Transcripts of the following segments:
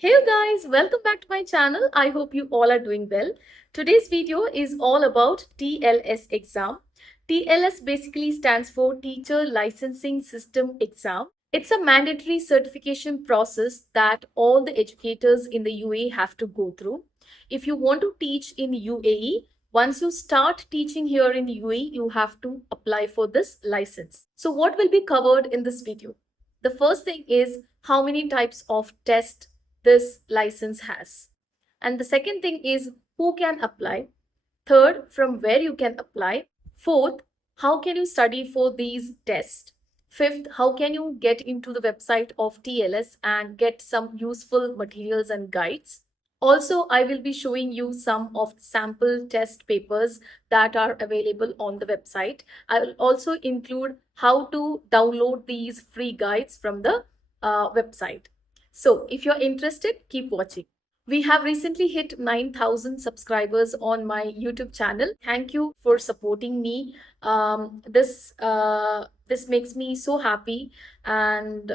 Hey you guys, welcome back to my channel. I hope you all are doing well. Today's video is all about TLS exam. TLS basically stands for Teacher Licensing System Exam. It's a mandatory certification process that all the educators in the UAE have to go through. If you want to teach in UAE, once you start teaching here in UAE, you have to apply for this license. So what will be covered in this video? The first thing is how many types of tests this license has. And the second thing is who can apply. Third, from where you can apply. Fourth, how can you study for these tests? Fifth, how can you get into the website of TLS and get some useful materials and guides? Also, I will be showing you some of the sample test papers that are available on the website. I will also include how to download these free guides from the website. So, if you're interested, keep watching. We have recently hit 9,000 subscribers on my YouTube channel. Thank you for supporting me. This makes me so happy, and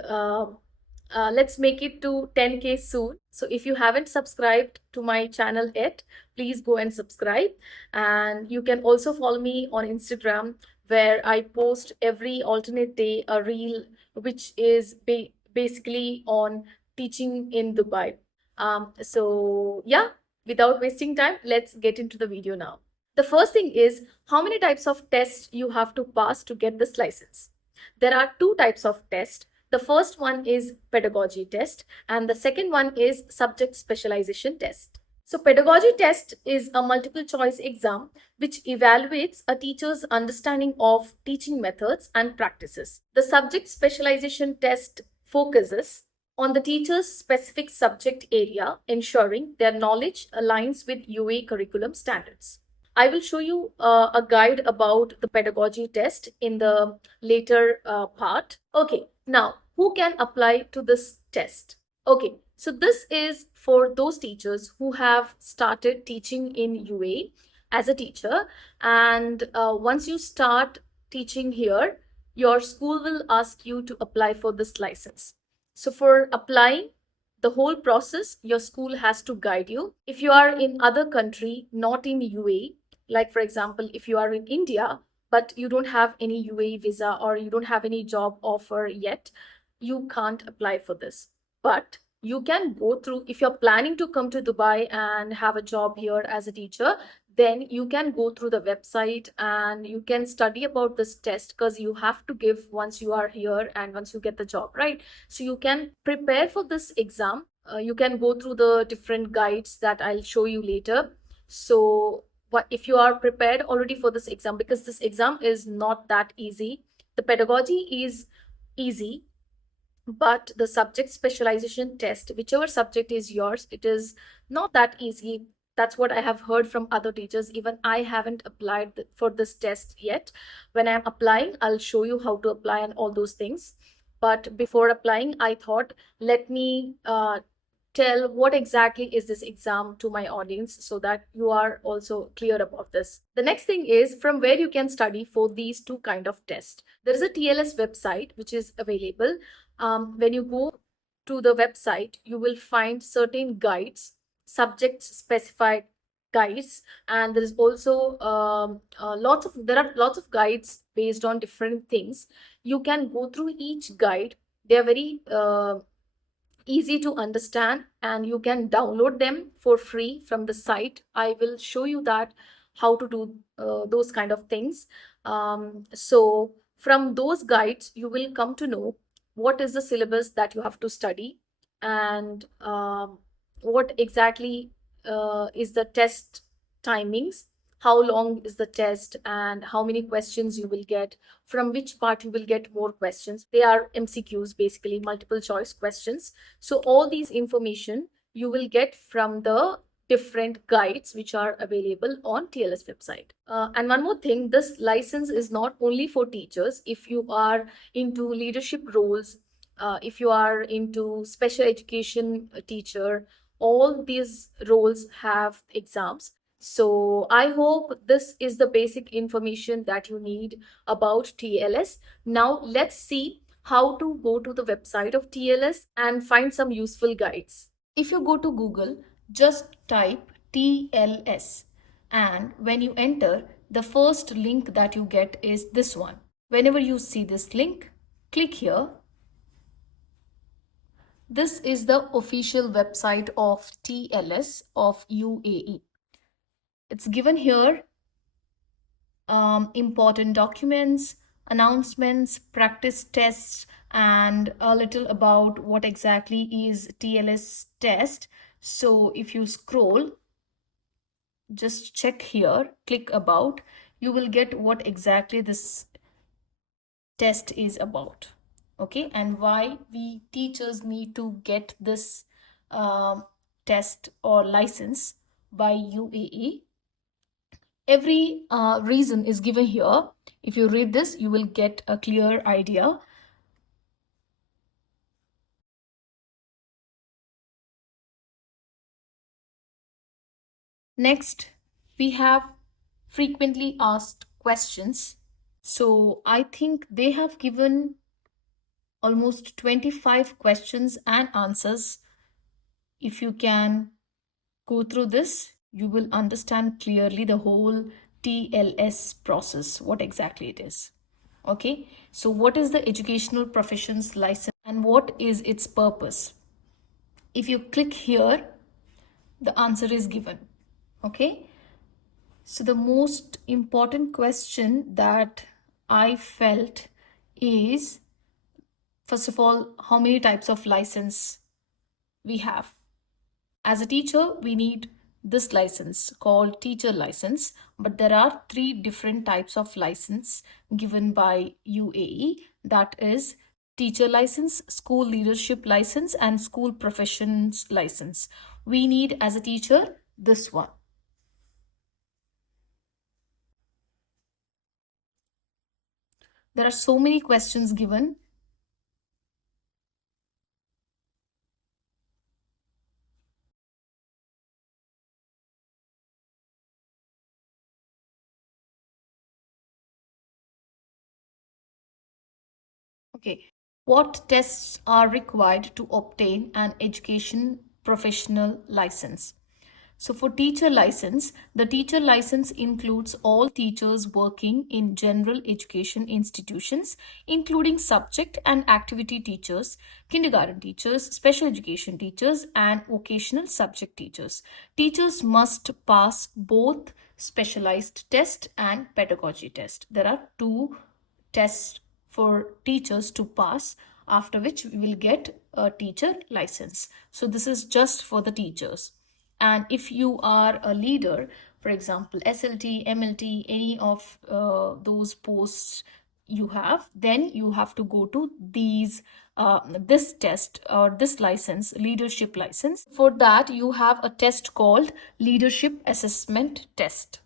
let's make it to 10K soon. So if you haven't subscribed to my channel yet, please go and subscribe. And you can also follow me on Instagram, where I post every alternate day a reel which is basically on teaching in Dubai. So yeah, without wasting time, let's get into the video now. The first thing is how many types of tests you have to pass to get this license. There are two types of tests. The first one is pedagogy test, and the second one is subject specialization test. So pedagogy test is a multiple choice exam which evaluates a teacher's understanding of teaching methods and practices. The subject specialization test focuses on the teacher's specific subject area, ensuring their knowledge aligns with UAE curriculum standards. I will show you a guide about the pedagogy test in the later part. Okay, now who can apply to this test? Okay, so this is for those teachers who have started teaching in UAE as a teacher, and once you start teaching here, your school will ask you to apply for this license. So for applying the whole process, your school has to guide you. If you are in other country, not in UAE, like for example, if you are in India, but you don't have any UAE visa or you don't have any job offer yet, you can't apply for this. But you can go through, if you're planning to come to Dubai and have a job here as a teacher, then you can go through the website and you can study about this test, because you have to give once you are here and once you get the job, right? So you can prepare for this exam. You can go through the different guides that I'll show you later. So what if you are prepared already for this exam, because this exam is not that easy. The pedagogy is easy, but the subject specialization test, whichever subject is yours, it is not that easy. That's what I have heard from other teachers. Even I haven't applied for this test yet. When I'm applying, I'll show you how to apply and all those things. But before applying, I thought, let me tell what exactly is this exam to my audience, so that you are also clear about this. The next thing is from where you can study for these two kind of tests. There is a TLS website which is available. When you go to the website, you will find certain guides, subject specified guides, and there is also there are lots of guides based on different things. You can go through each guide. They are very easy to understand, and you can download them for free from the site. I will show you that how to do those kind of things. So from those guides, you will come to know what is the syllabus that you have to study, and what exactly is the test timings, how long is the test, and how many questions you will get, from which part you will get more questions. They are MCQs, basically multiple choice questions. So all these information you will get from the different guides which are available on TLS website. And one more thing, this license is not only for teachers. If you are into leadership roles, if you are into special education teacher, all these roles have exams. So I hope this is the basic information that you need about TLS. Now let's see how to go to the website of TLS and find some useful guides. If you go to Google, just type TLS, and when you enter, the first link that you get is this one. Whenever you see this link, click here. This is the official website of TLS of UAE. It's given here important documents, announcements, practice tests, and a little about what exactly is TLS test. So if you scroll, just check here, click about, you will get what exactly this test is about. Okay, and why we teachers need to get this test or license by UAE. Every reason is given here. If you read this, you will get a clear idea. Next, we have frequently asked questions. So I think they have given almost 25 questions and answers. If you can go through this, you will understand clearly the whole TLS process, what exactly it is. Okay, so what is the educational professions license and what is its purpose? If you click here, the answer is given. Okay, so the most important question that I felt is, first of all, how many types of license we have. As a teacher, we need this license called teacher license, but there are three different types of license given by UAE. That is teacher license, school leadership license, and school professions license. We need, as a teacher, this one. There are so many questions given. Okay, what tests are required to obtain an education professional license? So for teacher license, the teacher license includes all teachers working in general education institutions, including subject and activity teachers, kindergarten teachers, special education teachers, and vocational subject teachers. Teachers must pass both specialized test and pedagogy test. There are two tests for teachers to pass, after which we will get a teacher license. So this is just for the teachers. And if you are a leader, for example, SLT, MLT, any of those posts you have, then you have to go to this test or this license, leadership license. For that, you have a test called leadership assessment test.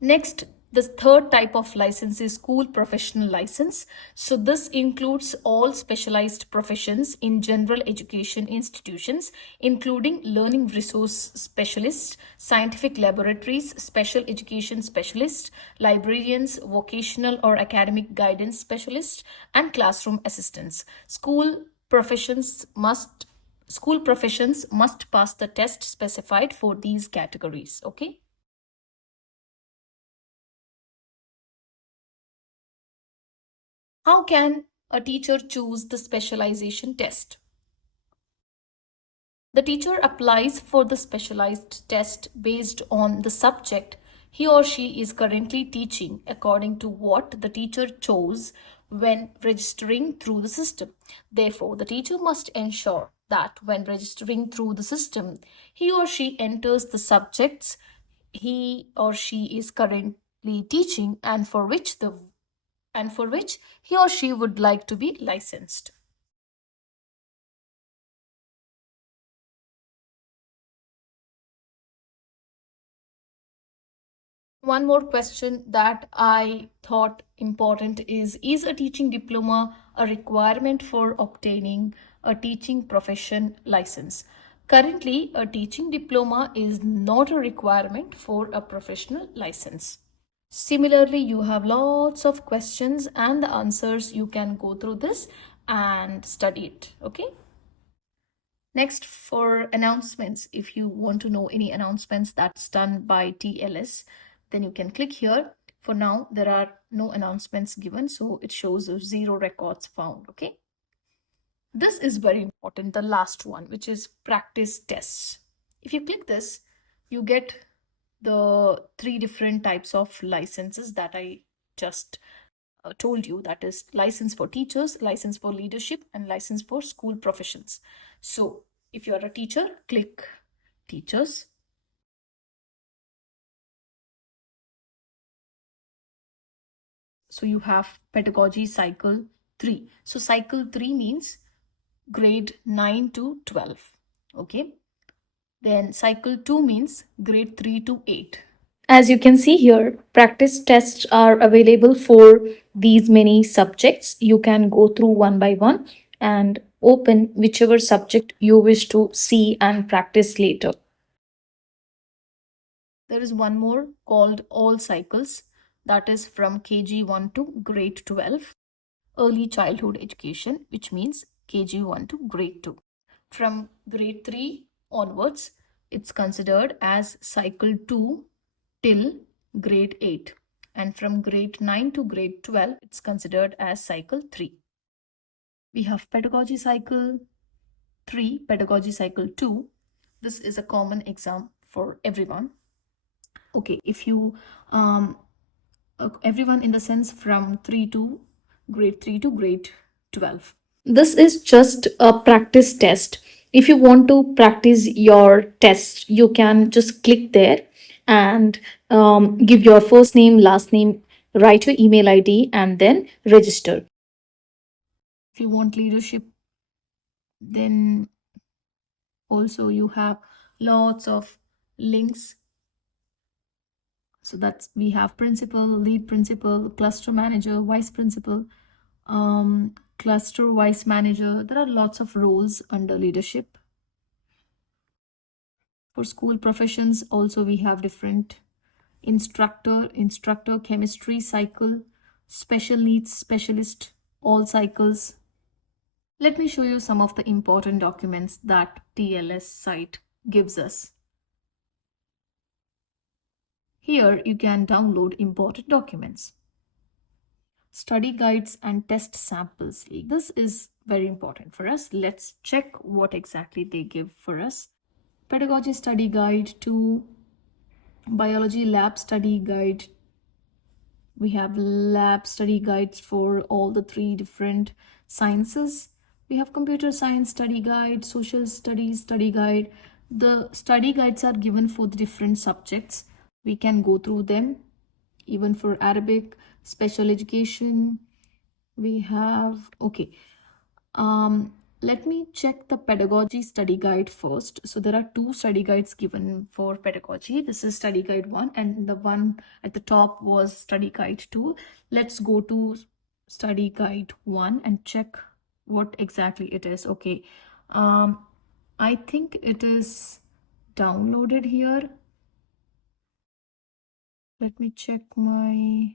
Next, the third type of license is school professional license. So this includes all specialized professions in general education institutions, including learning resource specialists, scientific laboratories, special education specialists, librarians, vocational or academic guidance specialists, and classroom assistants. School professions must pass the test specified for these categories. Okay. How can a teacher choose the specialization test? The teacher applies for the specialized test based on the subject he or she is currently teaching according to what the teacher chose when registering through the system. Therefore, the teacher must ensure that when registering through the system, he or she enters the subjects he or she is currently teaching and for which he or she would like to be licensed. One more question that I thought important is a teaching diploma a requirement for obtaining a teaching profession license? Currently, a teaching diploma is not a requirement for a professional license. Similarly, you have lots of questions and the answers. You can go through this and study it. Okay. Next, for announcements, if you want to know any announcements that's done by TLS, then you can click here. For now, there are no announcements given, so it shows 0 records found. Okay. This is very important, the last one, which is practice tests. If you click this, you get the 3 different types of licenses that I just told you, that is license for teachers, license for leadership, and license for school professions. So if you are a teacher, click teachers. So you have pedagogy cycle 3. So cycle 3 means grade 9 to 12. Okay. Then cycle 2 means grade 3 to 8. As you can see here, practice tests are available for these many subjects. You can go through one by one and open whichever subject you wish to see and practice later. There is one more called all cycles, that is from KG1 to grade 12. Early childhood education, which means KG1 to grade 2. From grade 3 onwards, it's considered as cycle 2 till grade 8. And from grade 9 to grade 12, it's considered as cycle 3. We have pedagogy cycle 3, pedagogy cycle 2. This is a common exam for everyone. Okay, if you everyone in the sense from grade 3 to grade 12. This is just a practice test. If you want to practice your test, you can just click there and give your first name, last name, write your email ID, and then register. If you want leadership, then also you have lots of links. So that's, we have principal, lead principal, cluster manager, vice principal, cluster vice manager. There are lots of roles under leadership. For school professions also we have different instructor, chemistry cycle, special needs specialist, all cycles. Let me show you some of the important documents that TLS site gives us. Here you can download important documents. Study guides and test samples. This is very important for us. Let's check what exactly they give for us. Pedagogy study guide to biology lab study guide. We have lab study guides for all the 3 different sciences. We have computer science study guide, social studies study guide. The study guides are given for the different subjects. We can go through them. Even for Arabic, special education, we have, okay. Let me check the pedagogy study guide first. So there are 2 study guides given for pedagogy. This is study guide 1 and the one at the top was study guide 2. Let's go to study guide 1 and check what exactly it is. Okay. I think it is downloaded here. Let me check my...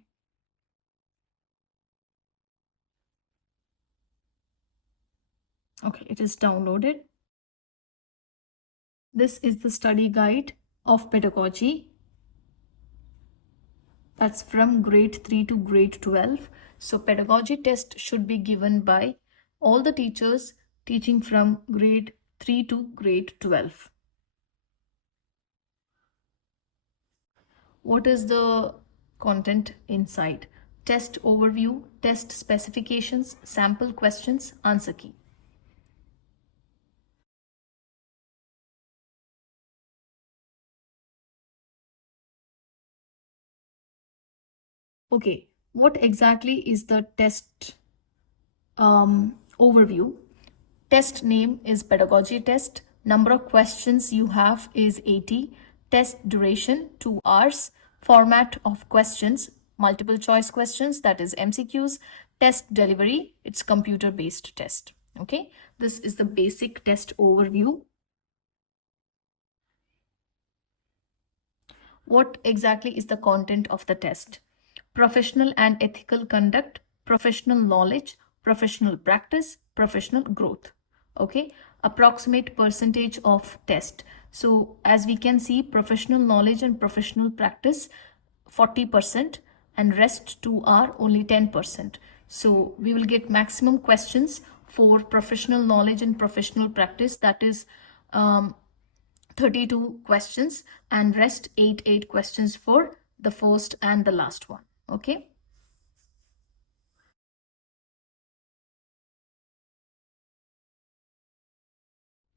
Okay, it is downloaded. This is the study guide of pedagogy. That's from grade 3 to grade 12. So pedagogy test should be given by all the teachers teaching from grade 3 to grade 12. What is the content inside? Test overview, test specifications, sample questions, answer key. Okay, what exactly is the test overview? Test name is pedagogy test. Number of questions you have is 80. Test duration 2 hours. Format of questions, multiple choice questions, that is MCQs. Test delivery, it's computer based test. Okay, this is the basic test overview. What exactly is the content of the test? Professional and ethical conduct, professional knowledge, professional practice, professional growth. Okay, approximate percentage of test. So as we can see, professional knowledge and professional practice 40% and rest 2 are only 10%. So we will get maximum questions for professional knowledge and professional practice, that is 32 questions, and rest 8 questions for the first and the last one. Okay.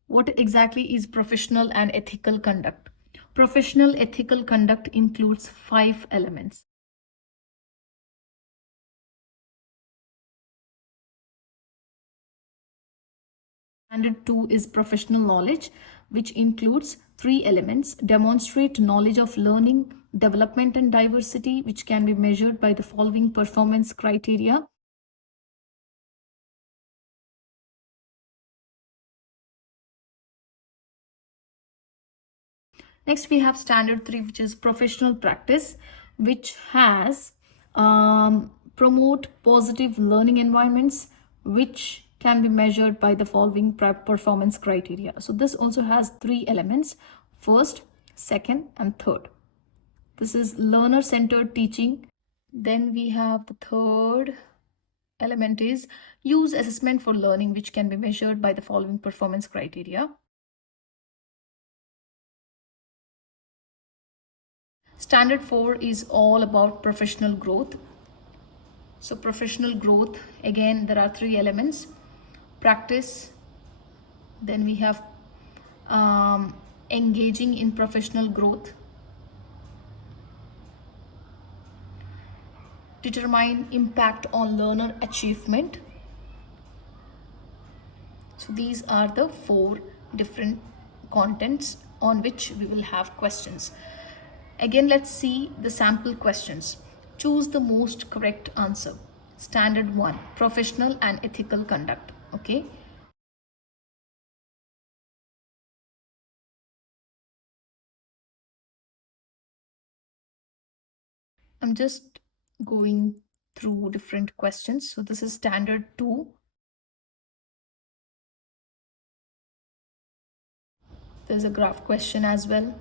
What exactly is professional and ethical conduct? Professional ethical conduct includes 5 elements. Standard 2 is professional knowledge, which includes 3 elements: demonstrate knowledge of learning, development, and diversity, which can be measured by the following performance criteria. Next, we have standard 3, which is professional practice, which has promote positive learning environments, which can be measured by the following performance criteria. So this also has 3 elements: first, second, and third. This is learner-centered teaching. Then we have the third element is use assessment for learning, which can be measured by the following performance criteria. Standard 4 is all about professional growth. So professional growth, again, there are 3 elements: practice, then we have engaging in professional growth, determine impact on learner achievement. So these are the 4 different contents on which we will have questions. Again, let's see the sample questions. Choose the most correct answer. Standard 1, professional and ethical conduct. Okay. I'm just going through different questions. So this is standard 2. There's a graph question as well.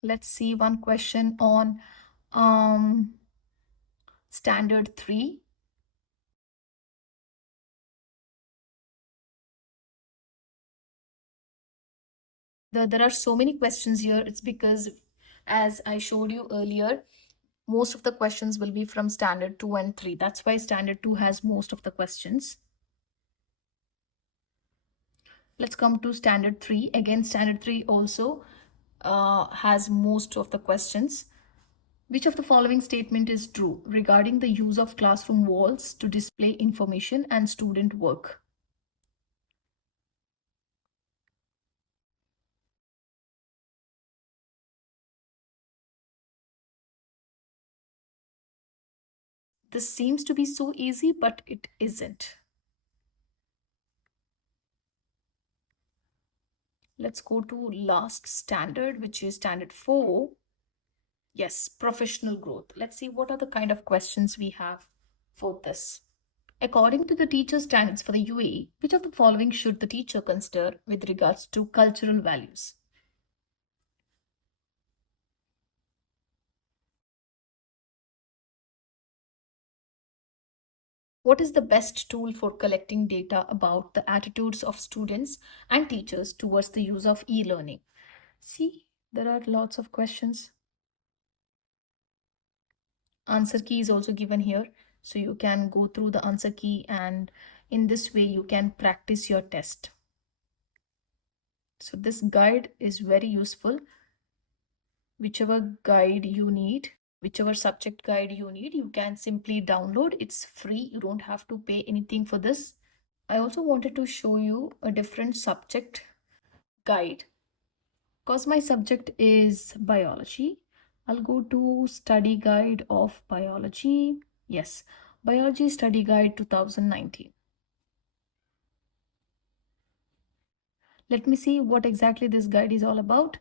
Let's see one question on standard 3. There are so many questions here. It's because, as I showed you earlier, most of the questions will be from standard 2 and 3. That's why standard 2 has most of the questions. Let's come to standard 3. Again, standard 3 also has most of the questions. Which of the following statement is true regarding the use of classroom walls to display information and student work? This seems to be so easy, but it isn't. Let's go to last standard, which is standard 4. Yes, professional growth. Let's see what are the kind of questions we have for this. According to the teacher standards for the UAE, which of the following should the teacher consider with regards to cultural values? What is the best tool for collecting data about the attitudes of students and teachers towards the use of e-learning? See, there are lots of questions. Answer key is also given here. So you can go through the answer key, and in this way you can practice your test. So this guide is very useful. Whichever guide you need, whichever subject guide you need, you can simply download. It's free. You don't have to pay anything for this. I also wanted to show you a different subject guide. Because my subject is biology, I'll go to study guide of biology. Yes, biology study guide 2019. Let me see what exactly this guide is all about.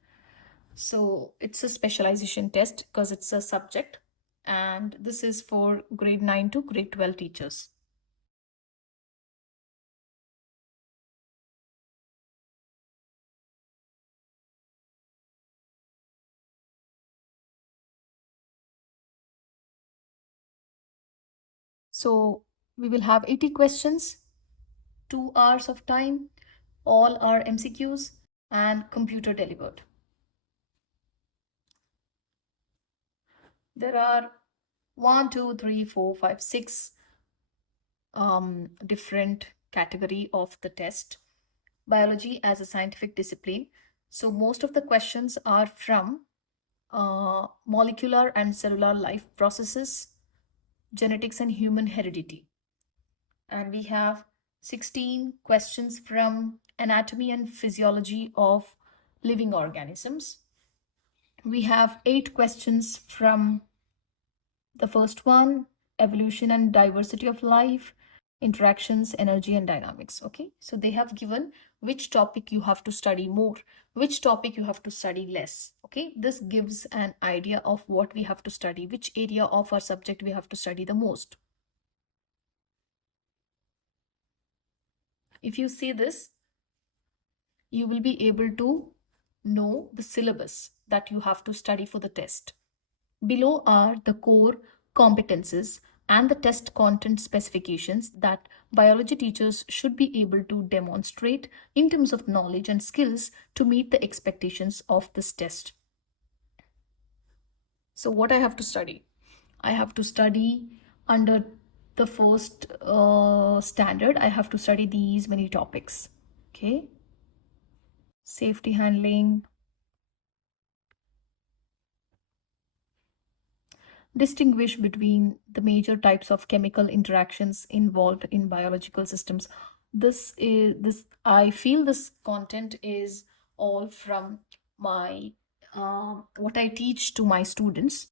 So it's a specialization test because it's a subject, and this is for grade 9 to grade 12 teachers. So we will have 80 questions, 2 hours of time, all are MCQs and computer delivered. There are 6 different category of the test. Biology as a scientific discipline. So most of the questions are from molecular and cellular life processes, genetics and human heredity. And we have 16 questions from anatomy and physiology of living organisms. We have 8 questions from the first one, evolution and diversity of life, interactions, energy and dynamics. Okay, so they have given which topic you have to study more, which topic you have to study less. Okay, this gives an idea of what we have to study, which area of our subject we have to study the most. If you see this, you will be able to know the syllabus that you have to study for the test. Below are the core competences and the test content specifications that biology teachers should be able to demonstrate in terms of knowledge and skills to meet the expectations of this test. So, what I have to study? I have to study under the first standard, I have to study these many topics. Okay, safety handling, distinguish between the major types of chemical interactions involved in biological systems. This I feel this content is all from my what I teach to my students,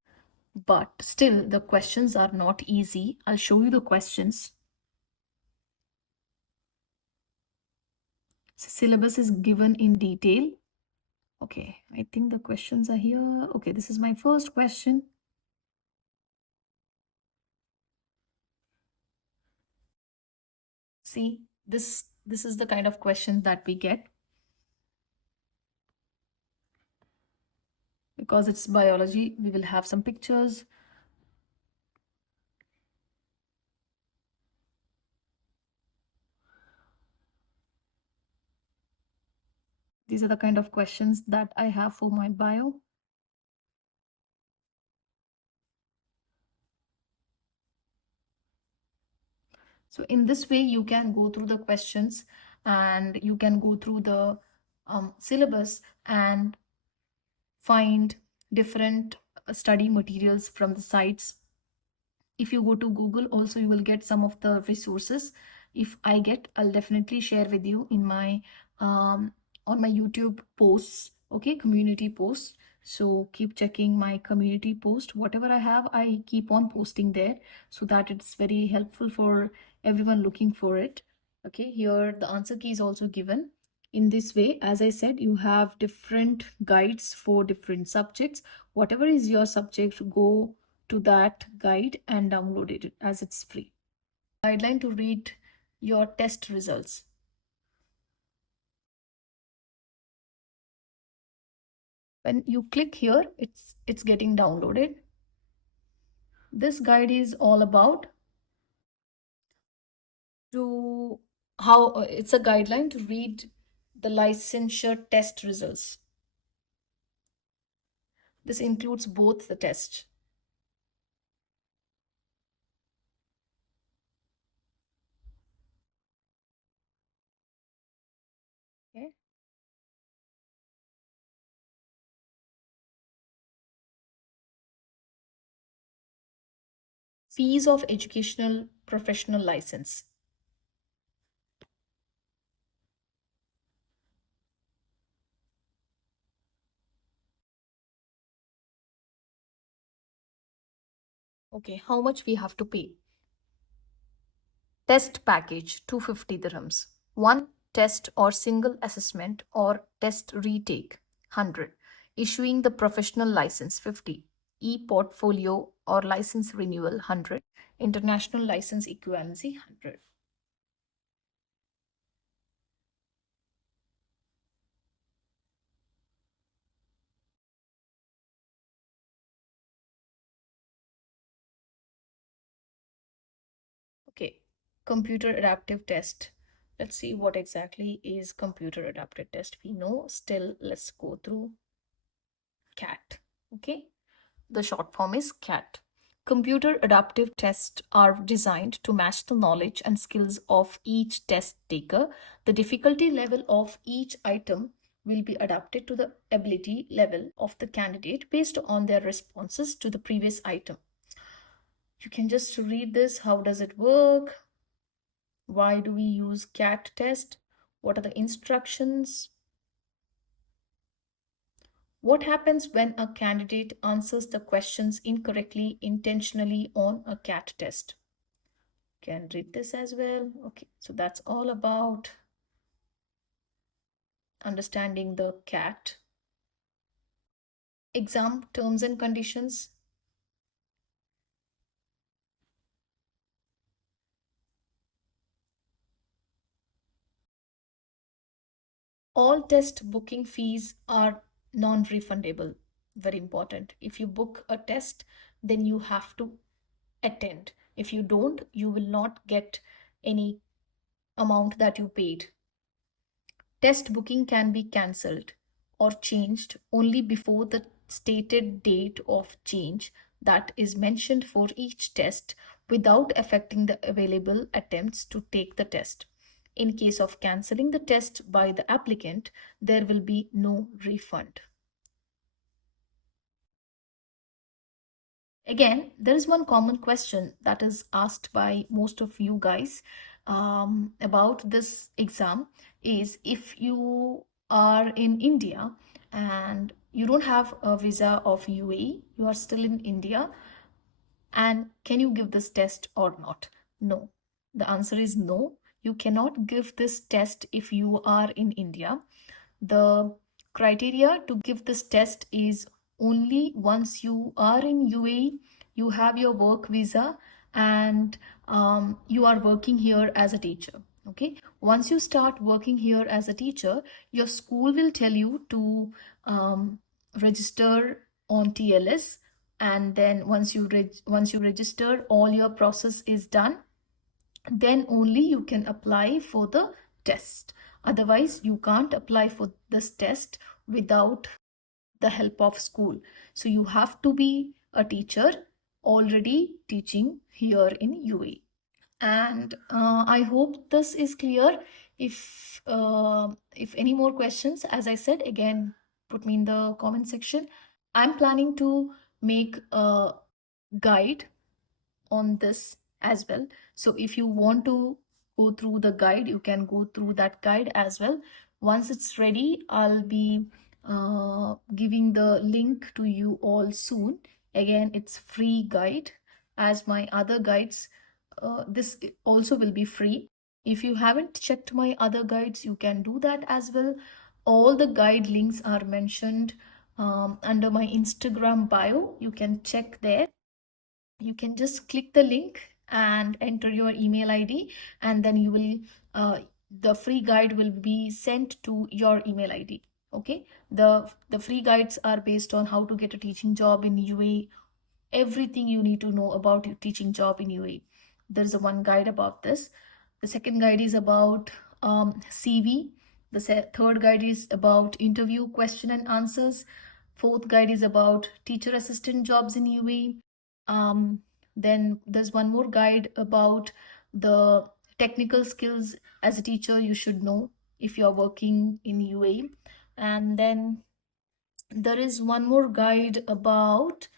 but still the questions are not easy. I'll show you the questions. Syllabus is given in detail. Okay, I think the questions are here. Okay, this is my first question. See, this is the kind of questions that we get because it's biology. We will have some pictures. These are the kind of questions that I have for my bio. So in this way, you can go through the questions and you can go through the syllabus and find different study materials from the sites. If you go to Google, also you will get some of the resources. If I get, I'll definitely share with you in my on my YouTube posts. Okay, community posts. So keep checking my community post. Whatever I have, I keep on posting there so that it's very helpful for everyone looking for it. Okay, here the answer key is also given. In this way, as I said, you have different guides for different subjects. Whatever is your subject, go to that guide and download it as it's free. Guideline to read your test results. When you click here, it's getting downloaded. This guide is all about to how it's a guideline to read the licensure test results. This includes both the tests. Okay. Fees of educational professional license. Okay, how much we have to pay? Test package 250 dirhams. One test or single assessment or test retake 100. Issuing the professional license 50. E-portfolio or license renewal 100. International license equivalency 100. Okay, computer adaptive test. Let's see what exactly is computer adaptive test. We know, still let's go through CAT. Okay, the short form is CAT. Computer adaptive tests are designed to match the knowledge and skills of each test taker. The difficulty level of each item will be adapted to the ability level of the candidate based on their responses to the previous item. You can just read this. How does it work? Why do we use CAT test? What are the instructions? What happens when a candidate answers the questions incorrectly intentionally on a CAT test? Can read this as well. Okay, so that's all about understanding the CAT. Exam terms and conditions. All test booking fees are non-refundable. Very important. If you book a test, then you have to attend. If you don't, you will not get any amount that you paid. Test booking can be cancelled or changed only before the stated date of change that is mentioned for each test without affecting the available attempts to take the test. In case of cancelling the test by the applicant, there will be no refund. Again, there is one common question that is asked by most of you guys about this exam is if you are in India and you don't have a visa of UAE, you are still in India, and can you give this test or not? No. The answer is no. You cannot give this test if you are in India. The criteria to give this test is only once you are in UAE, you have your work visa, and you are working here as a teacher. Okay, once you start working here as a teacher, your school will tell you to register on TLS, and then once you register, all your process is done, then only you can apply for the test. Otherwise, you can't apply for this test without the help of school. So you have to be a teacher already teaching here in UAE. And I hope this is clear. If any more questions, as I said, again, put me in the comment section. I'm planning to make a guide on this as well. So if you want to go through the guide, you can go through that guide as well. Once it's ready, I'll be giving the link to you all soon. Again, it's free guide as my other guides. This also will be free. If you haven't checked my other guides, you can do that as well. All the guide links are mentioned under my Instagram bio. You can check there. You can just click the link and enter your email ID, and then you will the free guide will be sent to your email ID. Okay, the free guides are based on how to get a teaching job in UAE, everything you need to know about your teaching job in UAE. There's a one guide about this. The second guide is about CV. The third guide is about interview question and answers. Fourth guide is about teacher assistant jobs in UAE. Then there's one more guide about the technical skills as a teacher you should know if you're working in UAE. And then there is one more guide about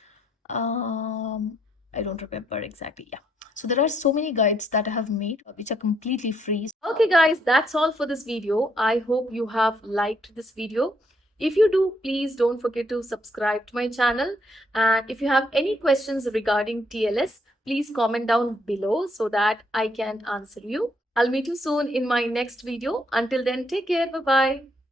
I don't remember exactly. Yeah. So there are so many guides that I have made which are completely free. Okay, guys, that's all for this video. I hope you have liked this video. If you do, please don't forget to subscribe to my channel. And if you have any questions regarding TLS, please comment down below so that I can answer you. I'll meet you soon in my next video. Until then, take care. Bye-bye.